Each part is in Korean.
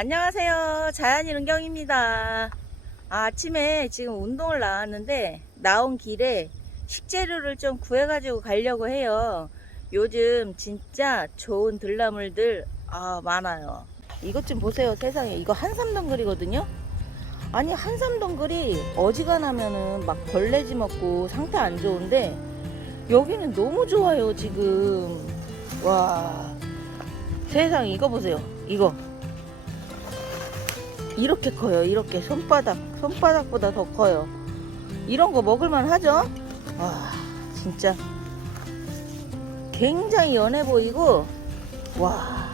안녕하세요. 자연이 은경입니다. 아, 침에 지금 운동을 나왔는데 나온 길에 식재료를 좀 구해 가지고 가려고 해요. 요즘 진짜 좋은 들나물들 아, 많아요. 이것 좀 보세요. 세상에 이거 한삼덩굴이거든요. 아니 한삼덩굴이 어지간하면은 막 벌레지 먹고 상태 안 좋은데 여기는 너무 좋아요 지금. 와 세상에 이거 보세요. 이거 이렇게 커요. 이렇게 손바닥, 손바닥보다 더 커요. 이런 거 먹을만 하죠? 와, 진짜 굉장히 연해 보이고, 와,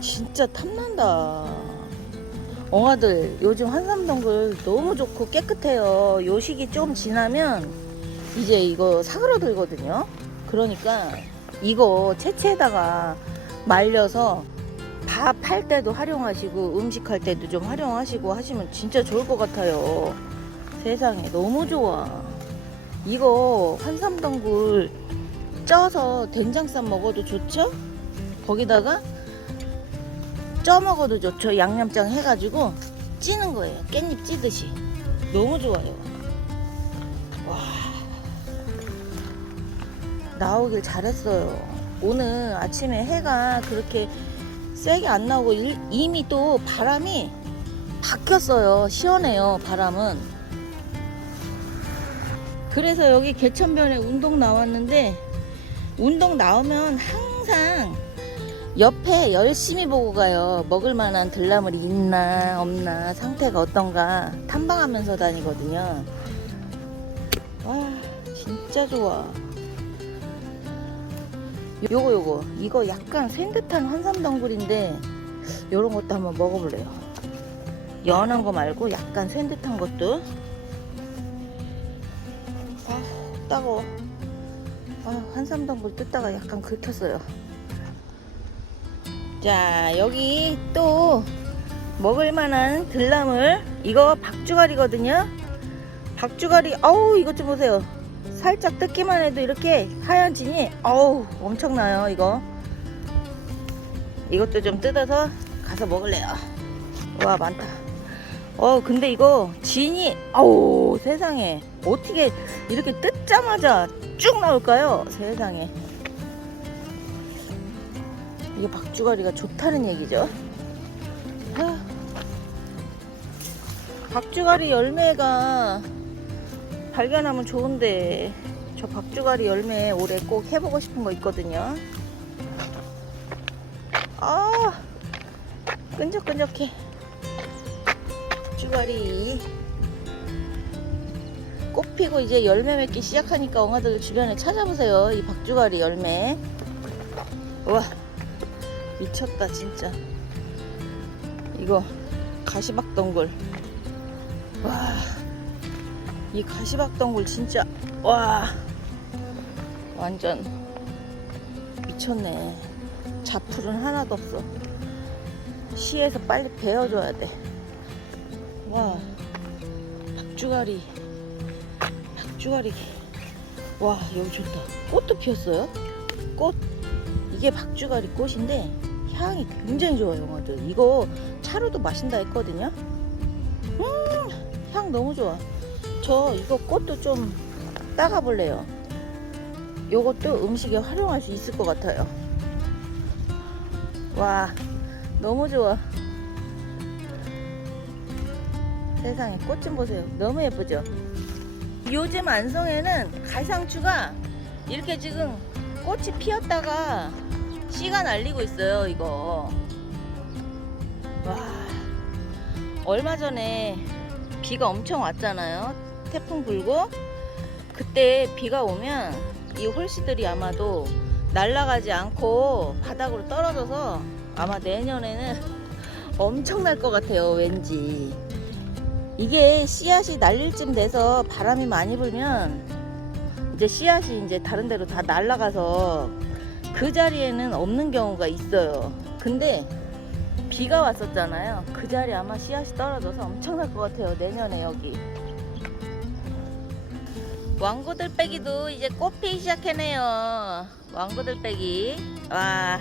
진짜 탐난다. 엉아들, 요즘 한삼동굴 너무 좋고 깨끗해요. 요 시기 좀 지나면 이제 이거 사그러들거든요. 그러니까 이거 채채에다가 말려서 밥 할 때도 활용하시고 음식 할 때도 좀 활용하시고 하시면 진짜 좋을 것 같아요. 세상에 너무 좋아. 이거 한삼덩굴 쪄서 된장 쌈 먹어도 좋죠? 거기다가 쪄 먹어도 좋죠. 양념장 해가지고 찌는 거예요. 깻잎 찌듯이. 너무 좋아요. 와. 나오길 잘했어요. 오늘 아침에 해가 그렇게 세게 안 나오고 일- 이미 또 바람이 바뀌었어요. 시원해요, 바람은. 그래서 여기 개천변에 운동 나왔는데 운동 나오면 항상 옆에 열심히 보고 가요. 먹을 만한 들나물이 있나 없나 상태가 어떤가 탐방하면서 다니거든요. 와, 진짜 좋아. 요거 요거. 이거 약간 샌듯한 한삼덩굴인데 요런 것도 한번 먹어볼래요. 연한 거 말고 약간 샌듯한 것도. 아 따가워. 아 한삼덩굴 뜯다가 약간 긁혔어요. 자 여기 또 먹을만한 들나물. 이거 박주갈이거든요. 박주갈이 아우 이것 좀 보세요 살짝 뜯기만 해도 이렇게 하얀 진이 어우 엄청나요 이거. 이것도 좀 뜯어서 가서 먹을래요. 와 많다. 어 근데 이거 진이 아우 세상에. 어떻게 이렇게 뜯자마자 쭉 나올까요? 세상에. 이게 박주가리가 좋다는 얘기죠? 아, 박주가리 열매가 발견하면 좋은데 저 박주가리 열매 올해 꼭 해보고 싶은 거 있거든요. 아 끈적끈적해. 박주가리 꽃 피고 이제 열매 맺기 시작하니까 엉아들 주변에 찾아보세요. 이 박주가리 열매. 와 미쳤다 진짜. 이거 가시박 동굴. 와. 이 가시박덩굴 진짜 와. 완전 미쳤네. 자풀은 하나도 없어. 시에서 빨리 베어줘야 돼와. 박주가리. 박주가리. 와 여기 좋다. 꽃도 피었어요? 꽃. 이게 박주가리 꽃인데 향이 굉장히 좋아요 영화들. 이거 차로도 마신다 했거든요? 음 향 너무 좋아 저 이거 꽃도 좀 따가 볼래요. 요것도 음식에 활용할 수 있을 것 같아요. 와, 너무 좋아. 세상에 꽃 좀 보세요. 너무 예쁘죠? 요즘 안성에는 갈상추가 이렇게 지금 꽃이 피었다가 씨가 날리고 있어요, 이거. 와, 얼마 전에 비가 엄청 왔잖아요. 태풍 불고 그때 비가 오면 이 홀씨들이 아마도 날아가지 않고 바닥으로 떨어져서 아마 내년에는 엄청날 것 같아요 왠지. 이게 씨앗이 날릴 쯤 돼서 바람이 많이 불면 이제 씨앗이 이제 다른 데로 다 날아가서 그 자리에는 없는 경우가 있어요. 근데 비가 왔었잖아요. 그 자리에 아마 씨앗이 떨어져서 엄청날 것 같아요 내년에 여기 왕고들 빼기도 이제 꽃 피기 시작했네요. 왕고들 빼기. 와.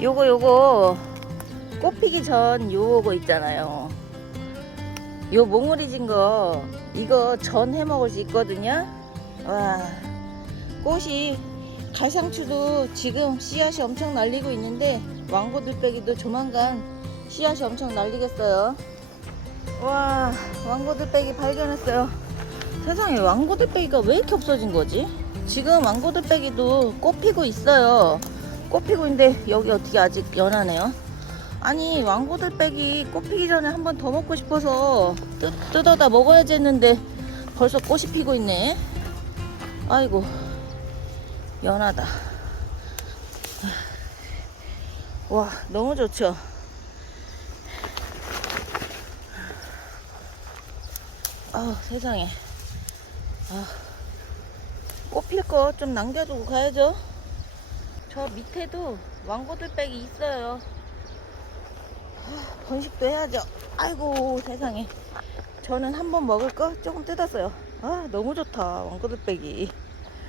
요거 요거 꽃피기 전 요거 있잖아요. 요 몽우리 진 거 이거 전 해 먹을 수 있거든요. 와 꽃이 갈상추도 지금 씨앗이 엄청 날리고 있는데 왕고들빼기도 조만간 씨앗이 엄청 날리겠어요. 와 왕고들빼기 발견했어요. 세상에 왕고들빼기가 왜 이렇게 없어진 거지? 지금 왕고들빼기도 꽃 피고 있어요. 꽃 피고 있는데 여기 어떻게 아직 연하네요. 아니 왕고들빼기 꽃 피기 전에 한 번 더 먹고 싶어서 뜯, 뜯어다 먹어야지 했는데 벌써 꽃이 피고 있네. 아이고 연하다. 와 너무 좋죠. 아 세상에. 아, 꽃필 거 좀 남겨두고 가야죠. 저 밑에도 왕고들빼기 있어요. 아, 번식도 해야죠. 아이고 세상에. 저는 한 번 먹을 거 조금 뜯었어요. 아 너무 좋다 왕고들빼기.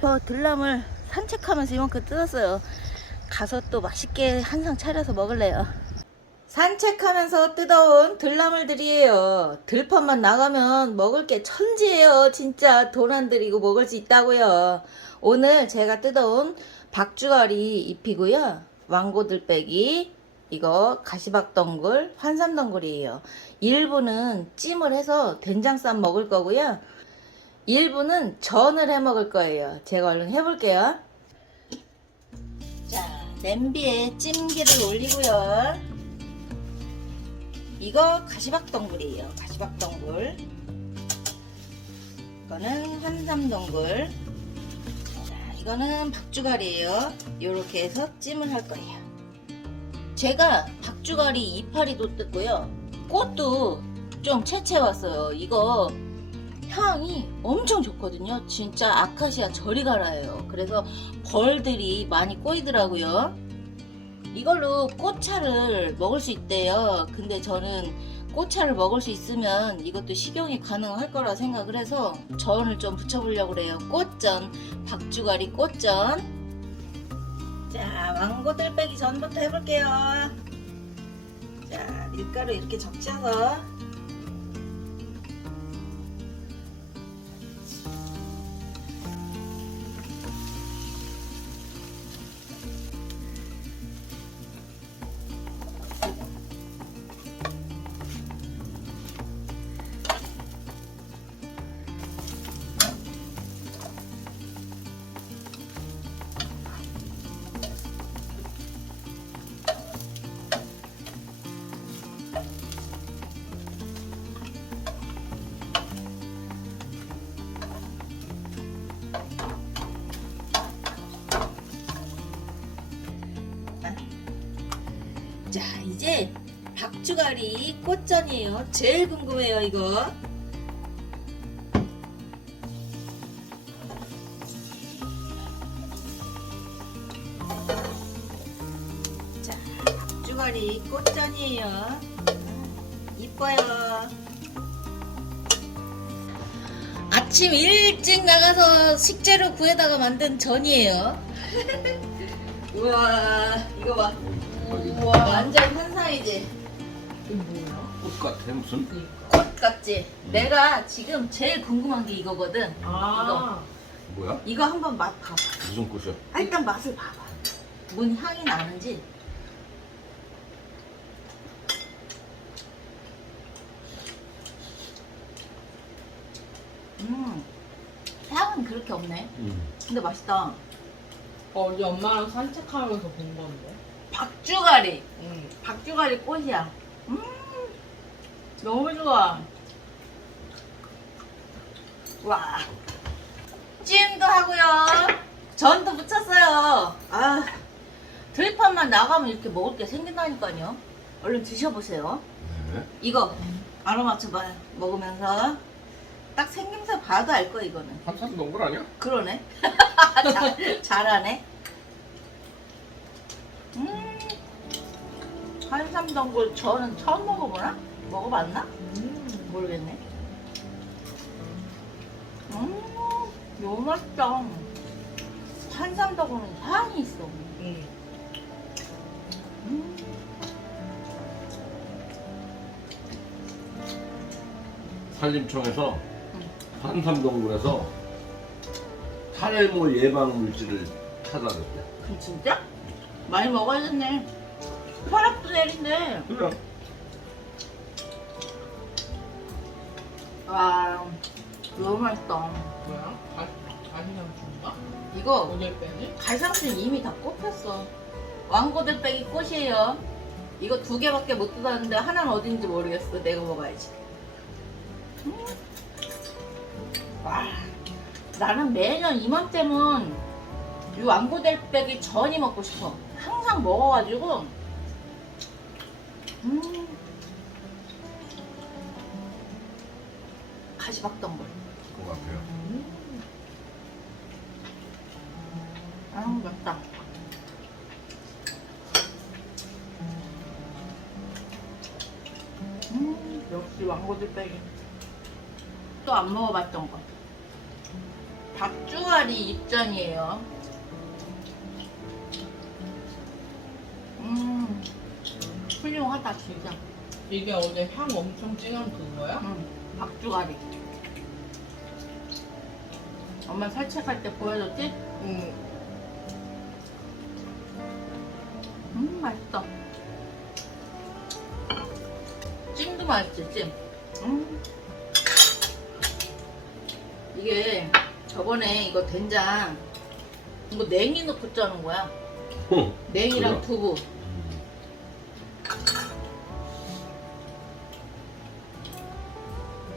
저 들나물 산책하면서 이만큼 뜯었어요. 가서 또 맛있게 한 상 차려서 먹을래요. 산책하면서 뜯어온 들나물들이에요. 들판만 나가면 먹을 게 천지예요. 진짜 돈 안 들이고 먹을 수 있다고요. 오늘 제가 뜯어온 박주가리 잎이고요. 왕고들빼기, 이거 가시박덩굴, 환삼덩굴이에요. 일부는 찜을 해서 된장 쌈 먹을 거고요. 일부는 전을 해 먹을 거예요. 제가 얼른 해볼게요. 자, 냄비에 찜기를 올리고요. 이거 가시박덩굴이에요. 가시박덩굴. 이거는 환삼덩굴. 자, 이거는 박주갈이에요. 요렇게 해서 찜을 할 거예요. 제가 박주갈이 이파리도 뜯고요. 꽃도 좀 채채 왔어요. 이거 향이 엄청 좋거든요. 진짜 아카시아 저리 가라예요. 그래서 벌들이 많이 꼬이더라고요. 이걸로 꽃차를 먹을 수 있대요. 근데 저는 꽃차를 먹을 수 있으면 이것도 식용이 가능할 거라 생각을 해서 전을 좀 붙여보려고 그래요. 꽃전, 박주가리 꽃전. 자, 왕고들 빼기 전부터 해볼게요. 자, 밀가루 이렇게 적셔서 이제 박주가리 꽃전이에요. 제일 궁금해요, 이거. 자, 박주가리 꽃전이에요. 이뻐요. 아침 일찍 나가서 식재료 구해다가 만든 전이에요. 우와, 이거 봐. 우와 완전 환상이지. 꽃 같아 무슨? 꽃 같지? 내가 지금 제일 궁금한 게 이거거든. 아, 뭐야? 이거 한번 맛 봐봐. 무슨 꽃이야? 아, 일단 맛을 봐봐. 뭔 향이 나는지. 음 향은 그렇게 없네. 음. 근데 맛있다. 어제 엄마랑 산책하면서 본 건데. 박주가리 응. 박주가리 꽃이야. 음, 너무 좋아. 와. 찜도 하고요. 전도 붙였어요. 아, 들판만 나가면 이렇게 먹을 게 생긴다니까요. 얼른 드셔보세요. 네. 이거 아로마초 봐 먹으면서 딱 생김새 봐도 알 거야 이거는. 한산 동굴 아니야? 그러네. 잘, 잘하네. 한삼덩굴 저는 처음 먹어보나? 먹어봤나? 음, 모르겠네. 음, 너무 맛있다. 한삼덩굴은 향이 있어. 음. 음. 산림청에서 한삼동굴에서 탈모 예방 물질을 찾아냈대. 진짜? 많이 먹어야겠네. 혈압도 내린대. 그래. 와, 너무 맛있다. 뭐야? 가, 가시장 준가? 이거 오늘 빼니? 갈상수는 이미 다 꼽혔어. 왕고들빼기 꽃이에요. 이거 두 개밖에 못 뜯었는데 하나는 어딘지 모르겠어. 내가 먹어야지. 음. 와, 나는 매년 이맘때면 이 왕고들빼기 전이 먹고 싶어. 항상 먹어가지고. 음. 가시박동굴. 그거 같아요. 아, 맛있다. 음, 역시 왕고들빼기. 또 안 먹어봤던 거. 박주아리 입전이에요. 훌륭하다, 진짜. 이게 어제 향 엄청 진한 그거야? 음, 박주아리. 엄마 살책할 때 보여줬지? 응. 음 맛있다. 찜도 맛있지 찜. 음. 이게 저번에 이거 된장 이거 냉이 넣고 짜는 거야. 응. 냉이랑 그래요? 두부.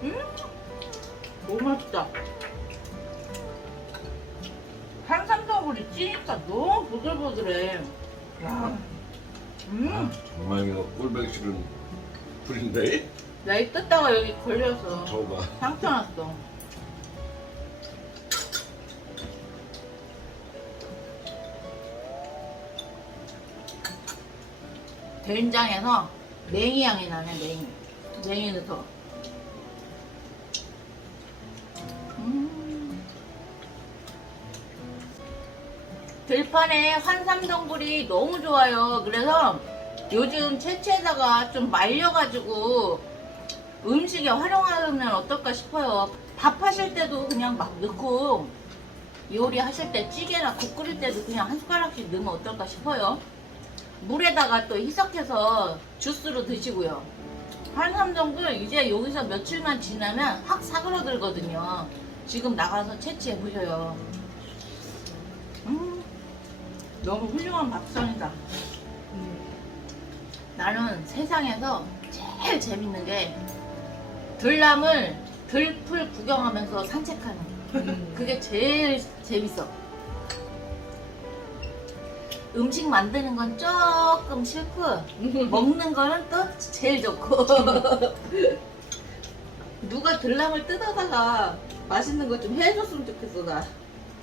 음 너무 맛있다. 한삼더블이 찌니까 너무 보들보들해. 야. 음. 아, 정말 이거 꼴보기 싫은 불인데? 나이 뜯다가 여기 걸려서 저거 봐. 상처 났어. 된장에서 냉이 향이 나네, 냉이. 냉이 넣어 들판에 환삼동굴이 너무 좋아요. 그래서 요즘 채채에다가 좀 말려가지고 음식에 활용하면 어떨까 싶어요. 밥 하실 때도 그냥 막 넣고 요리 하실 때 찌개나 국 끓일 때도 그냥 한 숟가락씩 넣으면 어떨까 싶어요. 물에다가 또 희석해서 주스로 드시고요. 한삼정글 이제 여기서 며칠만 지나면 확 사그러들거든요. 지금 나가서 채취해 보셔요. 음, 너무 훌륭한 밥상이다. 응. 나는 세상에서 제일 재밌는 게 들나물 들풀 구경하면서 산책하는 거. 응. 그게 제일 재밌어. 음식 만드는 건 조금 싫고 먹는 거는 또 제일 좋고 누가 들나물 뜯어다가 맛있는 거 좀 해줬으면 좋겠어 나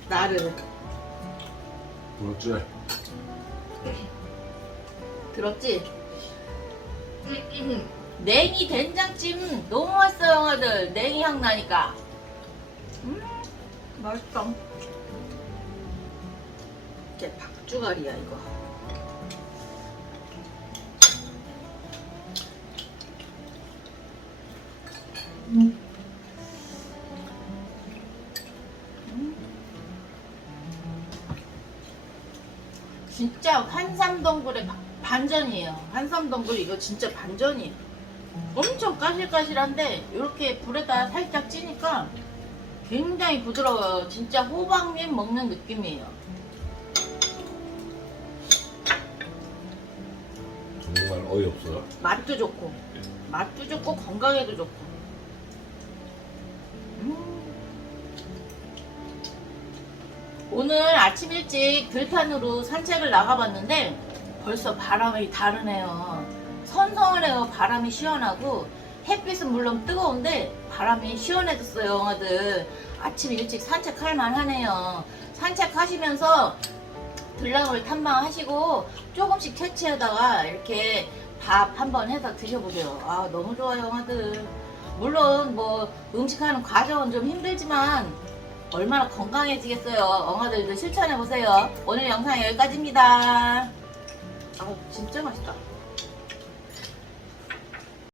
나를 그렇지. 들었지? 냉이 된장찜 너무 맛있어 영화들. 냉이 향 나니까. 음 맛있다 이게 박주갈이야 이거. 진 환삼동굴의 바- 반전이에요. 환삼동굴 이거 진짜 반전이에요. 엄청 까실까실한데 이렇게 불에다 살짝 찌니까 굉장히 부드러워요. 진짜 호박잎 먹는 느낌이에요. 정말 어이없어요. 맛도 좋고 맛도 좋고 건강에도 좋고. 음. 오늘 아침 일찍 들판으로 산책을 나가봤는데 벌써 바람이 다르네요. 선선해요. 바람이 시원하고 햇빛은 물론 뜨거운데 바람이 시원해졌어요, 영화들. 아침 일찍 산책할 만하네요. 산책하시면서 들나물 탐방하시고 조금씩 채취하다가 이렇게 밥 한번 해서 드셔보세요. 아 너무 좋아요, 영화들. 물론 뭐 음식하는 과정은 좀 힘들지만 얼마나 건강해지겠어요. 엉아들도 실천해보세요. 오늘 영상 여기까지입니다. 아 진짜 맛있다.